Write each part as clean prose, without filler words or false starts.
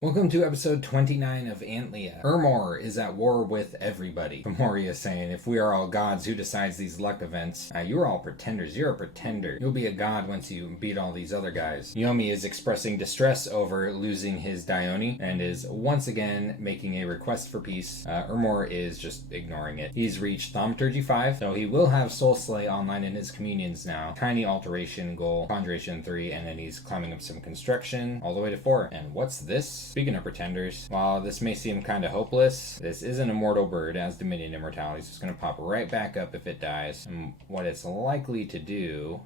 Welcome to episode 29 of Antlia. Ermor is at war with everybody. Fomori is saying, if we are all gods, who decides these luck events? You're all pretenders. You're a pretender. You'll be a god once you beat all these other guys. Yomi is expressing distress over losing his Dione and is once again making a request for peace. Ermor is just ignoring it. He's reached Thaumaturgy 5, so he will have Soul Slay online in his communions now. Tiny alteration goal, Conjuration 3, and then he's climbing up some construction all the way to 4. And what's this? Speaking of pretenders, while this may seem kind of hopeless, this is an immortal bird, as Dominion Immortality, so it's going to pop right back up if it dies. And what it's likely to do,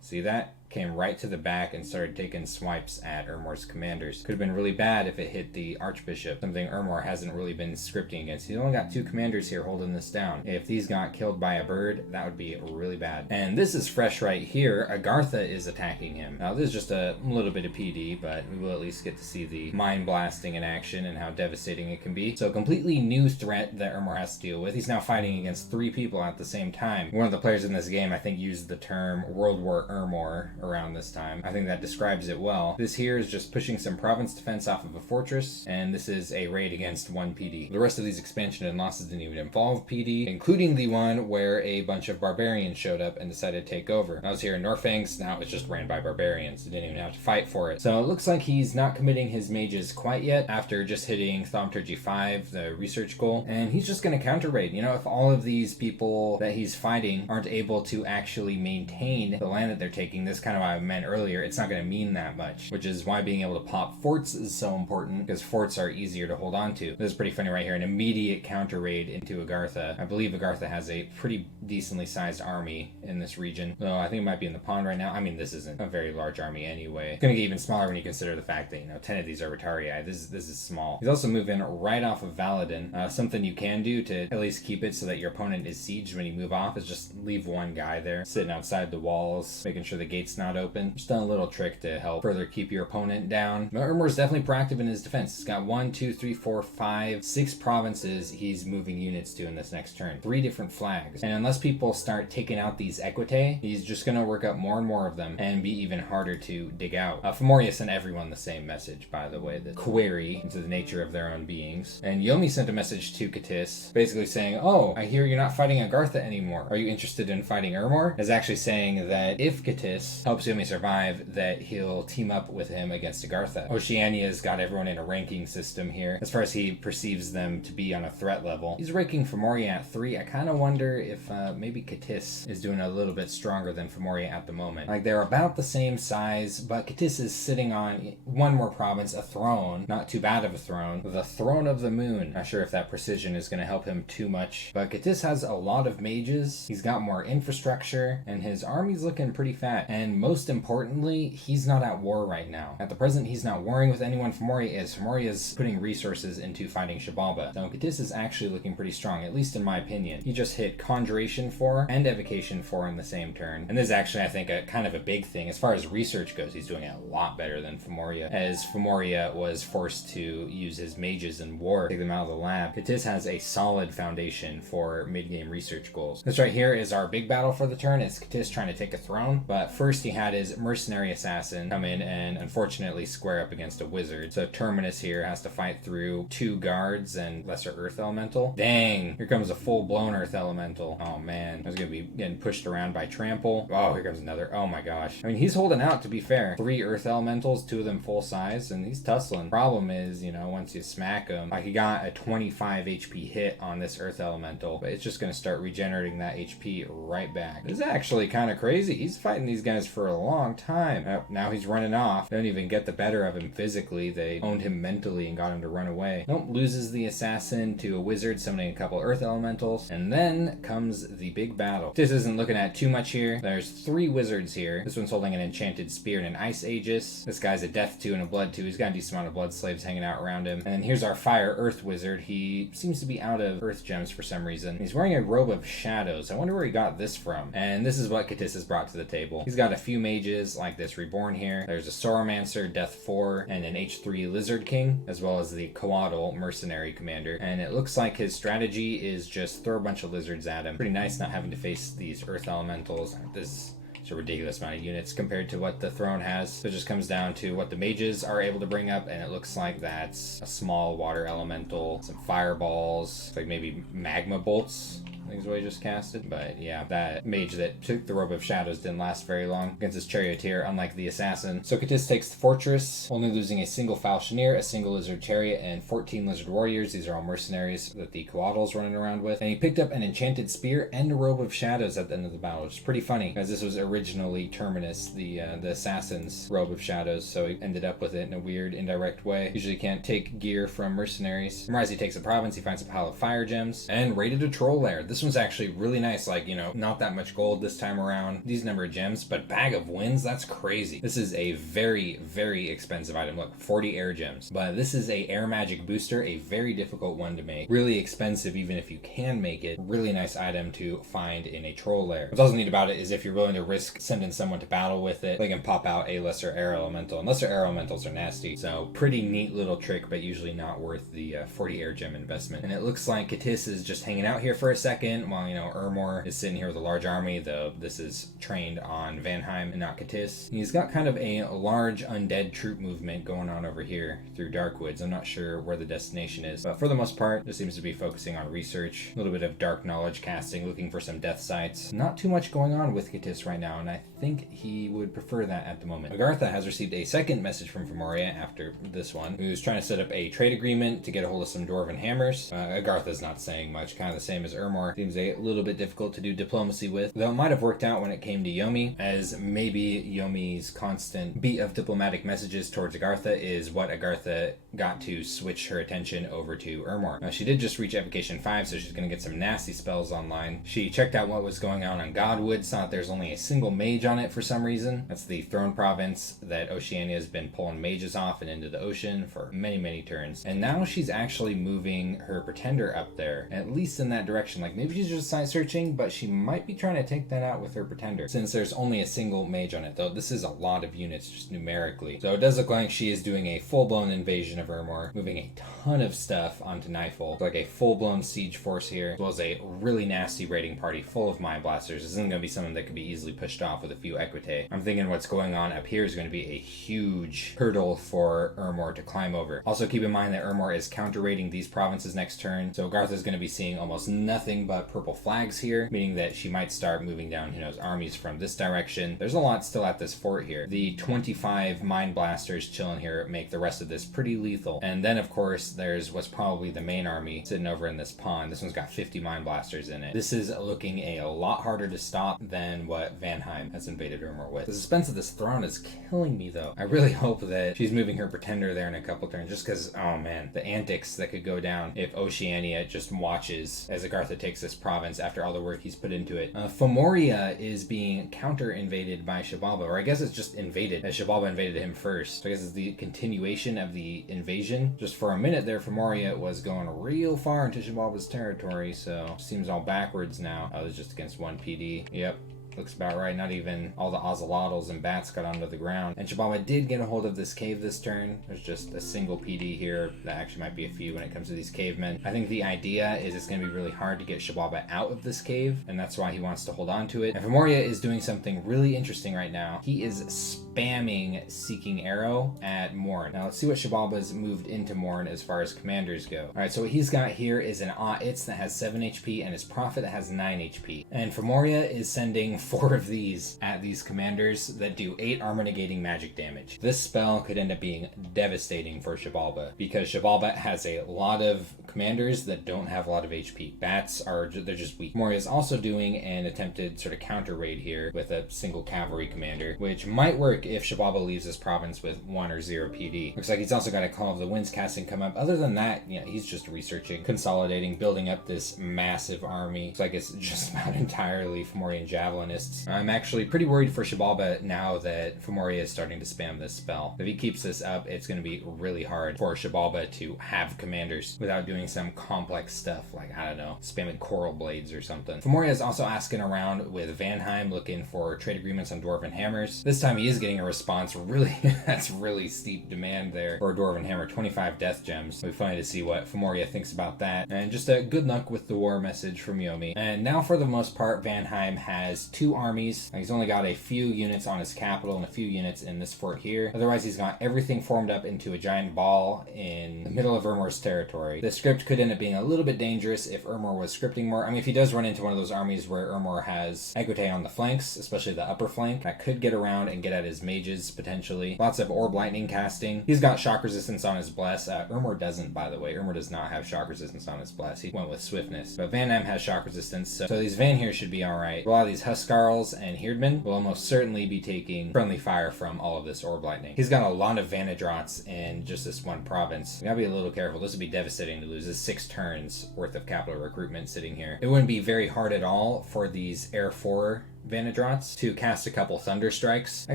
see that? Came right to the back and started taking swipes at Ermor's commanders. Could have been really bad if it hit the Archbishop, something Ermor hasn't really been scripting against. He's only got 2 commanders here holding this down. If these got killed by a bird, that would be really bad. And this is fresh right here. Agartha is attacking him. Now this is just a little bit of PD, but we will at least get to see the mind blasting in action and how devastating it can be. So a completely new threat that Ermor has to deal with. He's now fighting against 3 people at the same time. One of the players in this game, I think, used the term World War Ermor around this time. I think that describes it well. This here is just pushing some province defense off of a fortress, and this is a raid against 1 PD. The rest of these expansion and losses didn't even involve PD, including the one where a bunch of barbarians showed up and decided to take over. I was here in Norfangs, now it's just ran by barbarians. They didn't even have to fight for it. So it looks like he's not committing his mages quite yet after just hitting Thaumaturgy 5, the research goal, and he's just going to counter raid. You know, if all of these people that he's fighting aren't able to actually maintain the land that they're taking, this kind of meant earlier, it's not going to mean that much, which is why being able to pop forts is so important, because forts are easier to hold on to. This is pretty funny right here, an immediate counter raid into Agartha. I believe Agartha has a pretty decently sized army in this region, though I think it might be in the pond right now. I mean, this isn't a very large army anyway. It's going to get even smaller when you consider the fact that, 10 of these are Retarii. This is small. He's also moving right off of Valadin. Something you can do to at least keep it so that your opponent is sieged when you move off is just leave one guy there, sitting outside the walls, making sure the gate's not open. Just done a little trick to help further keep your opponent down. But Ermor's definitely proactive in his defense. He's got 1, 2, 3, 4, 5, 6 provinces he's moving units to in this next turn. 3 different flags. And unless people start taking out these Equitae, he's just going to work up more and more of them and be even harder to dig out. Fomoria sent everyone the same message, by the way, the query into the nature of their own beings. And Yomi sent a message to Katis, basically saying, oh, I hear you're not fighting Agartha anymore. Are you interested in fighting Ermor? Is actually saying that if Katis helps Yomi survive, that he'll team up with him against Agartha. Oceania's got everyone in a ranking system here, as far as he perceives them to be on a threat level. He's ranking Fomoria at 3. I kind of wonder if maybe Katis is doing a little bit stronger than Fomoria at the moment. Like, they're about the same size, but Katis is sitting on one more province, a throne, not too bad of a throne, the throne of the moon. Not sure if that precision is going to help him too much, but Katis has a lot of mages, he's got more infrastructure, and his army's looking pretty fat. And most importantly, he's not at war right now. At the present, he's not warring with anyone. Fomoria is. Fomoria is putting resources into fighting Xibalba. So Katis is actually looking pretty strong, at least in my opinion. He just hit Conjuration 4 and Evocation 4 in the same turn. And this is actually, I think, a kind of a big thing. As far as research goes, he's doing a lot better than Fomoria, as Fomoria was forced to use his mages in war, take them out of the lab. Katis has a solid foundation for mid-game research goals. This right here is our big battle for the turn. It's Katis trying to take a throne, but first he had his mercenary assassin come in and unfortunately square up against a wizard. So Terminus here has to fight through 2 guards and lesser earth elemental. Dang, here comes a full-blown earth elemental. Oh man, I was gonna be getting pushed around by trample. Oh, here comes another. Oh my gosh. I mean, he's holding out, to be fair. 3 earth elementals, 2 of them full size, and he's tussling. Problem is, once you smack him, like, he got a 25 HP hit on this earth elemental, but it's just gonna start regenerating that HP right back. This is actually kind of crazy. He's fighting these guys for a long time. Now he's running off. They don't even get the better of him physically. They owned him mentally and got him to run away. Nope, loses the assassin to a wizard, summoning a couple earth elementals. And then comes the big battle. This isn't looking at too much here. There's 3 wizards here. This one's holding an enchanted spear and an ice aegis. This guy's a death 2 and a blood 2. He's got a decent amount of blood slaves hanging out around him. And then here's our fire earth wizard. He seems to be out of earth gems for some reason. He's wearing a robe of shadows. I wonder where he got this from. And this is what Katis has brought to the table. He's got a few mages like this reborn here. There's a Sauromancer, Death 4, and an H3 Lizard King, as well as the Coatl Mercenary Commander. And it looks like his strategy is just throw a bunch of lizards at him. Pretty nice not having to face these earth elementals. This It's a ridiculous amount of units compared to what the throne has. So it just comes down to what the mages are able to bring up, and it looks like that's a small water elemental, some fireballs, like maybe magma bolts. I think is what he just casted. But yeah, that mage that took the Robe of Shadows didn't last very long against his charioteer, unlike the assassin. So Katis takes the fortress, only losing a single falchineer, a single lizard chariot, and 14 lizard warriors. These are all mercenaries that the Coatl's running around with. And he picked up an enchanted spear and a Robe of Shadows at the end of the battle, which is pretty funny, as this was originally Terminus, the assassin's Robe of Shadows, so he ended up with it in a weird, indirect way. Usually can't take gear from mercenaries. Memorize he takes a province, he finds a pile of fire gems, and raided a troll lair. This one's actually really nice, like, you know, not that much gold this time around, these number of gems, but bag of winds, that's crazy. This is a very, very expensive item. Look, 40 air gems, but this is a air magic booster, a very difficult one to make. Really expensive, even if you can make it. Really nice item to find in a troll lair. What's also neat about it is if you're willing to risk sending someone to battle with it, they can pop out a lesser air elemental, and lesser air elementals are nasty. So pretty neat little trick, but usually not worth the 40 air gem investment. And it looks like Katis is just hanging out here for a second while, you know, Ermor is sitting here with a large army, though this is trained on Vanheim and not Katis. And he's got kind of a large undead troop movement going on over here through Darkwoods. I'm not sure where the destination is, but for the most part, this seems to be focusing on research, a little bit of dark knowledge casting, looking for some death sites. Not too much going on with Katis right now, and I think he would prefer that at the moment. Agartha has received a second message from Femoria after this one, who's trying to set up a trade agreement to get a hold of some dwarven hammers. Agartha's not saying much, kind of the same as Ermor. Seems a little bit difficult to do diplomacy with, though it might have worked out when it came to Yomi, as maybe Yomi's constant beat of diplomatic messages towards Agartha is what Agartha got to switch her attention over to Ermor. Now, she did just reach Evocation 5, so she's going to get some nasty spells online. She checked out what was going on Godwood, saw that there's only a single mage on it for some reason. That's the throne province that Oceania has been pulling mages off and into the ocean for many, many turns. And now she's actually moving her pretender up there, at least in that direction. Like, maybe she's just site searching, but she might be trying to take that out with her pretender, since there's only a single mage on it, though this is a lot of units just numerically. So it does look like she is doing a full-blown invasion of Ermor, moving a ton of stuff onto Nightfall, like a full-blown siege force here, as well as a really nasty raiding party full of Mind Blasters. This isn't going to be something that could be easily pushed off with a few Equite. I'm thinking what's going on up here is going to be a huge hurdle for Ermor to climb over. Also keep in mind that Ermor is counter-raiding these provinces next turn, so Garth is going to be seeing almost nothing but purple flags here, meaning that she might start moving down, who knows, armies from this direction. There's a lot still at this fort here. The 25 Mind Blasters chilling here make the rest of this pretty lethal. And then, of course, there's what's probably the main army sitting over in this pond. This one's got 50 Mind Blasters in it. This is looking a lot harder to stop than what Vanheim has invaded Ermor with. The suspense of this throne is killing me, though. I really hope that she's moving her pretender there in a couple turns, just because, oh man, the antics that could go down if Oceania just watches as Agartha takes this province after all the work he's put into it. Femoria is being counter-invaded by Shabalba, or I guess it's just invaded, as Shabalba invaded him first. So I guess it's the continuation of the invasion. Just for a minute there, Femoria was going real far into Shabalba's territory, so seems all backwards now. Oh, it's just against one PD. Yep. Looks about right. Not even all the ocelotls and bats got onto the ground. And Shabalba did get a hold of this cave this turn. There's just a single PD here. That actually might be a few when it comes to these cavemen. I think the idea is it's going to be really hard to get Shabalba out of this cave, and that's why he wants to hold on to it. And Femoria is doing something really interesting right now. He is spamming Seeking Arrow at Morn. Now let's see what Shabalba's moved into Morn as far as commanders go. Alright, so what he's got here is an A'itz that has 7 HP and his Prophet that has 9 HP. And Femoria is sending 4 of these at these commanders that do 8 armor negating magic damage. This spell could end up being devastating for Shabalba, because Shabalba has a lot of commanders that don't have a lot of HP. Bats they're just weak. Femoria is also doing an attempted sort of counter raid here with a single cavalry commander, which might work if Shabalba leaves this province with 1 or 0 PD. Looks like he's also got a Call of the Winds casting come up. Other than that, yeah, he's just researching, consolidating, building up this massive army. Looks like it's just about entirely Fomorian javelinists. I'm actually pretty worried for Shabalba now that Femoria is starting to spam this spell. If he keeps this up, it's going to be really hard for Shabalba to have commanders without doing some complex stuff like, I don't know, spamming coral blades or something. Femoria is also asking around with Vanheim, looking for trade agreements on dwarven hammers. This time he is getting a response. Really, that's really steep demand there for a dwarven hammer. 25 death gems. It'll be funny to see what Femoria thinks about that. And just a good luck with the war message from Yomi. And now for the most part, Vanheim has 2 armies. He's only got a few units on his capital and a few units in this fort here. Otherwise, he's got everything formed up into a giant ball in the middle of Ermor's territory. The script could end up being a little bit dangerous if Ermor was scripting more. I mean, if he does run into one of those armies where Ermor has Equite on the flanks, especially the upper flank, that could get around and get at his mages, potentially. Lots of Orb Lightning casting. He's got shock resistance on his Bless. Ermor doesn't, by the way. Ermor does not have shock resistance on his Bless. He went with Swiftness. But Van Dam has shock resistance, so these Van here should be alright. A lot of these Huskarls and Heerdmen will almost certainly be taking friendly fire from all of this Orb Lightning. He's got a lot of Vanadrots in just this one province. You gotta be a little careful. This would be devastating to lose. This 6 turns worth of capital recruitment sitting here. It wouldn't be very hard at all for these Air 4 Vanadrots to cast a couple Thunder Strikes. I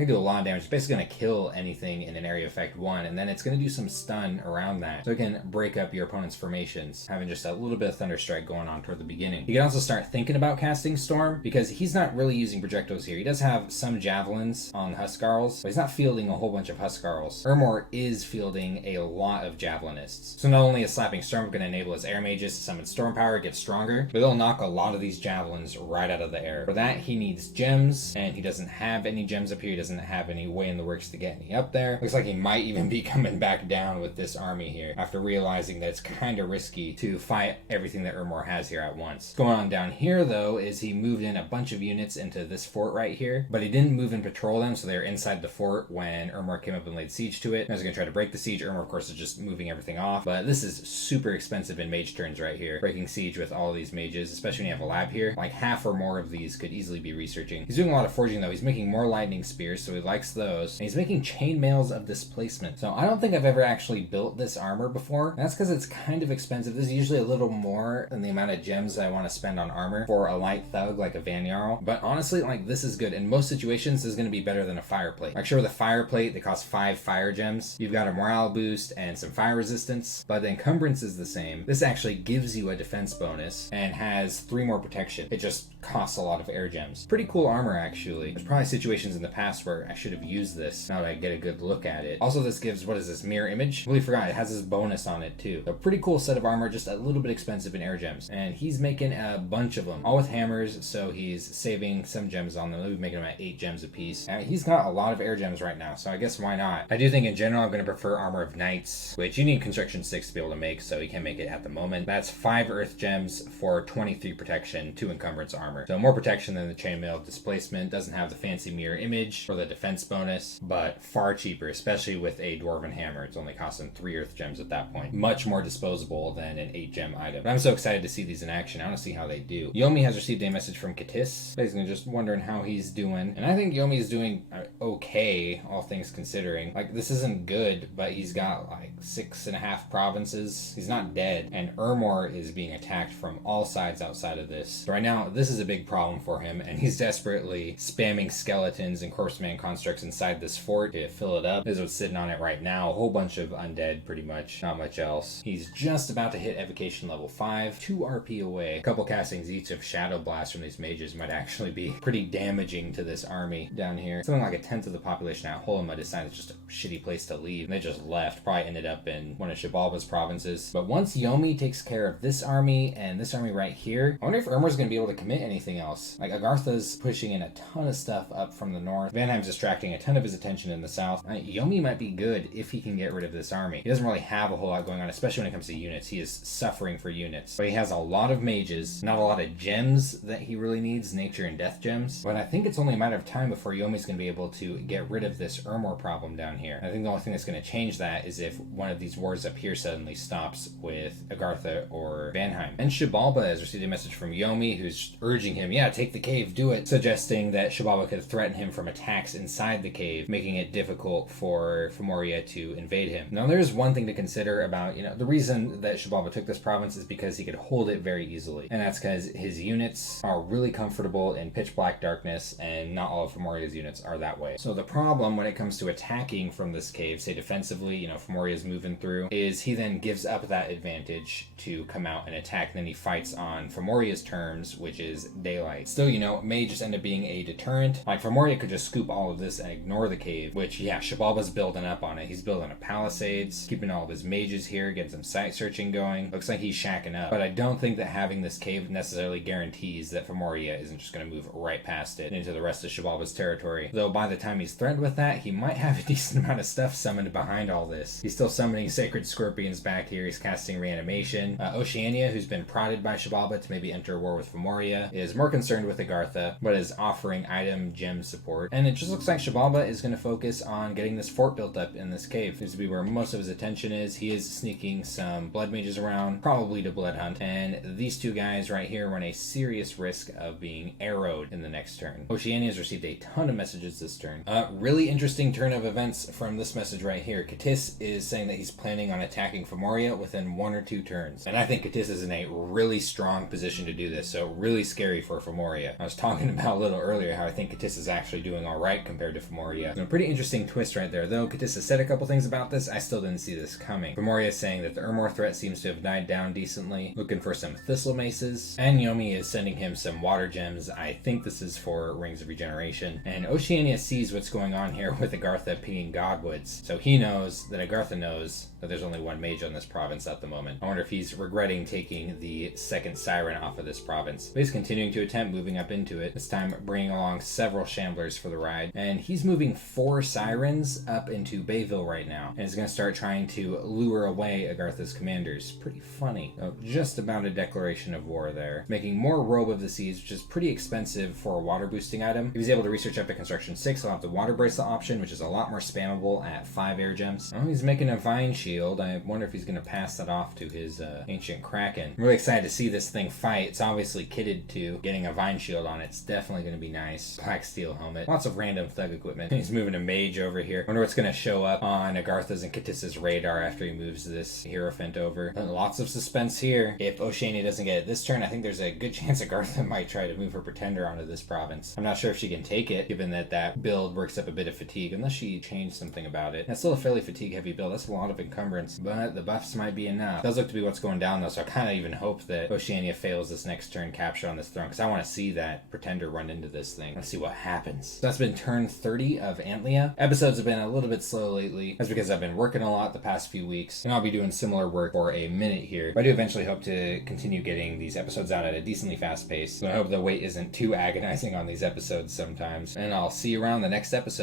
can do a lot of damage. It's basically going to kill anything in an area effect 1, and then it's going to do some stun around that. So it can break up your opponent's formations, having just a little bit of Thunder Strike going on toward the beginning. You can also start thinking about casting Storm, because he's not really using projectiles here. He does have some Javelins on Huskarls, but he's not fielding a whole bunch of Huskarls. Ermor is fielding a lot of Javelinists. So not only is slapping Storm going to enable his Air Mages to summon Storm Power, get stronger, but they'll knock a lot of these Javelins right out of the air. For that, he needs gems, and he doesn't have any gems up here. He doesn't have any way in the works to get any up there. Looks like he might even be coming back down with this army here after realizing that it's kind of risky to fight everything that Ermor has here at once. Going on down here, though, is he moved in a bunch of units into this fort right here, but he didn't move and patrol them, so they're inside the fort when Ermor came up and laid siege to it. I was going to try to break the siege. Ermor, of course, is just moving everything off, but this is super expensive in mage turns right here. Breaking siege with all these mages, especially when you have a lab here. Like half or more of these could easily be researching. He's doing a lot of forging, though. He's making more lightning spears, so he likes those. And he's making chainmails of displacement. So I don't think I've ever actually built this armor before. That's because it's kind of expensive. This is usually a little more than the amount of gems I want to spend on armor for a light thug like a Van Jarl. But honestly, like, this is good. In most situations, this is going to be better than a fire plate. Like, sure, with a fire plate, they cost 5 fire gems. You've got a morale boost and some fire resistance, but the encumbrance is the same. This actually gives you a defense bonus and has 3 more protection. It just costs a lot of air gems. Pretty cool armor, actually. There's probably situations in the past where I should have used this now that I get a good look at it. Also, this gives, what is this, mirror image? Completely forgot, it has this bonus on it too. A pretty cool set of armor, just a little bit expensive in air gems. And he's making a bunch of them, all with hammers, so he's saving some gems on them. Maybe making them at 8 gems a piece. He's got a lot of air gems right now, so I guess why not? I do think in general I'm going to prefer Armor of Knights, which you need Construction 6 to be able to make, so you can't make it at the moment. That's 5 earth gems for 23 protection, 2 encumbrance armor. So more protection than the chainmail. Displacement doesn't have the fancy mirror image for the defense bonus, but far cheaper, especially with a dwarven hammer. It's only costing 3 earth gems at that point. Much more disposable than an 8 gem item. But I'm so excited to see these in action. I want to see how they do. Yomi has received a message from Katis, basically just wondering how he's doing. And I think Yomi is doing okay, all things considering. Like, this isn't good, but he's got like 6.5 provinces. He's not dead. And Ermor is being attacked from all sides outside of this. So right now, this is a big problem for him, and he's desperately spamming skeletons and corpseman constructs inside this fort to fill it up. This is what's sitting on it right now. A whole bunch of undead, pretty much. Not much else. He's just about to hit evocation level 5. 2 RP away. A couple castings each of Shadow Blast from these mages might actually be pretty damaging to this army down here. Something like a 10th of the population at Holma decided it's just a shitty place to leave. And they just left. Probably ended up in one of Shabalba's provinces. But once Yomi takes care of this army and this army right here, I wonder if Ermor's going to be able to commit anything else. Like, Agartha's pushing in a ton of stuff up from the north. Vanheim's distracting a ton of his attention in the south. Yomi might be good if he can get rid of this army. He doesn't really have a whole lot going on, especially when it comes to units. He is suffering for units. But he has a lot of mages, not a lot of gems that he really needs, nature and death gems. But I think it's only a matter of time before Yomi's going to be able to get rid of this Ermor problem down here. I think the only thing that's going to change that is if one of these wars up here suddenly stops with Agartha or Vanheim. And Shabalba has received a message from Yomi, who's urging him, yeah, take the cave, do it, suggesting that Shabalba could threaten him from attacks inside the cave, making it difficult for Fomoriya to invade him. Now, there's one thing to consider about, the reason that Shabalba took this province is because he could hold it very easily. And that's because his units are really comfortable in pitch black darkness, and not all of Fomoriya's units are that way. So the problem when it comes to attacking from this cave, say defensively, Fomoriya's moving through, is he then gives up that advantage to come out and attack, and then he fights on Fomoriya's terms, which is daylight. Still, mage may just end up being a deterrent. Like, Femoria could just scoop all of this and ignore the cave, which, yeah, Xibalba's building up on it. He's building a palisades, keeping all of his mages here, getting some site searching going. Looks like he's shacking up. But I don't think that having this cave necessarily guarantees that Femoria isn't just going to move right past it into the rest of Xibalba's territory. Though by the time he's threatened with that, he might have a decent amount of stuff summoned behind all this. He's still summoning Sacred Scorpions back here. He's casting Reanimation. Oceania, who's been prodded by Xibalba to maybe enter war with Femoria, is more concerned with Agartha, but is offering item gem support. And it just looks like Xibalba is going to focus on getting this fort built up in this cave. Seems to be where most of his attention is. He is sneaking some blood mages around, probably to blood hunt. And these two guys right here run a serious risk of being arrowed in the next turn. Oceania has received a ton of messages this turn. Really interesting turn of events from this message right here. Katis is saying that he's planning on attacking Femoria within 1 or 2 turns. And I think Katis is in a really strong position to do this, so really scary for Femoria. I was talking about a little earlier how I think Katis is actually doing alright compared to Femoria. So a pretty interesting twist right there. Though Katis has said a couple things about this, I still didn't see this coming. Femoria is saying that the Urmor threat seems to have died down decently, looking for some Thistle Maces, and Yomi is sending him some water gems. I think this is for Rings of Regeneration. And Oceania sees what's going on here with Agartha pinging Godwoods, so he knows that Agartha knows that there's only one mage on this province at the moment. I wonder if he's regretting taking the second Siren off of this province. But he's continuing to attempt moving up into it, this time bringing along several Shamblers for the ride. And he's moving 4 Sirens up into Bayville right now, and is going to start trying to lure away Agartha's commanders. Pretty funny. Oh, just about a declaration of war there. Making more Robe of the Seas, which is pretty expensive for a water boosting item. He was able to research Epic Construction 6. He'll have the Water Bracelet option, which is a lot more spammable at 5 air gems. Oh, he's making a Vine Shield. I wonder if he's going to pass that off to his Ancient Kraken. I'm really excited to see this thing fight. It's obviously kitted to getting a Vine Shield on it. It's definitely going to be nice. Black Steel Helmet. Lots of random thug equipment. He's moving a Mage over here. Wonder what's going to show up on Agartha's and Katis's radar after he moves this Hierophant over. Lots of suspense here. If Oceania doesn't get it this turn, I think there's a good chance Agartha might try to move her Pretender onto this province. I'm not sure if she can take it, given that that build works up a bit of fatigue, unless she changed something about it. That's still a fairly fatigue-heavy build. That's a lot of encumbrance, but the buffs might be enough. It does look to be what's going down, though, so I kind of even hope that Oceania fails this next turn capture on this throne, because I want to see that Pretender run into this thing. Let's see what happens. So that's been turn 30 of Antlia. Episodes have been a little bit slow lately. That's because I've been working a lot the past few weeks, and I'll be doing similar work for a minute here. But I do eventually hope to continue getting these episodes out at a decently fast pace, so I hope the wait isn't too agonizing on these episodes sometimes. And I'll see you around the next episode.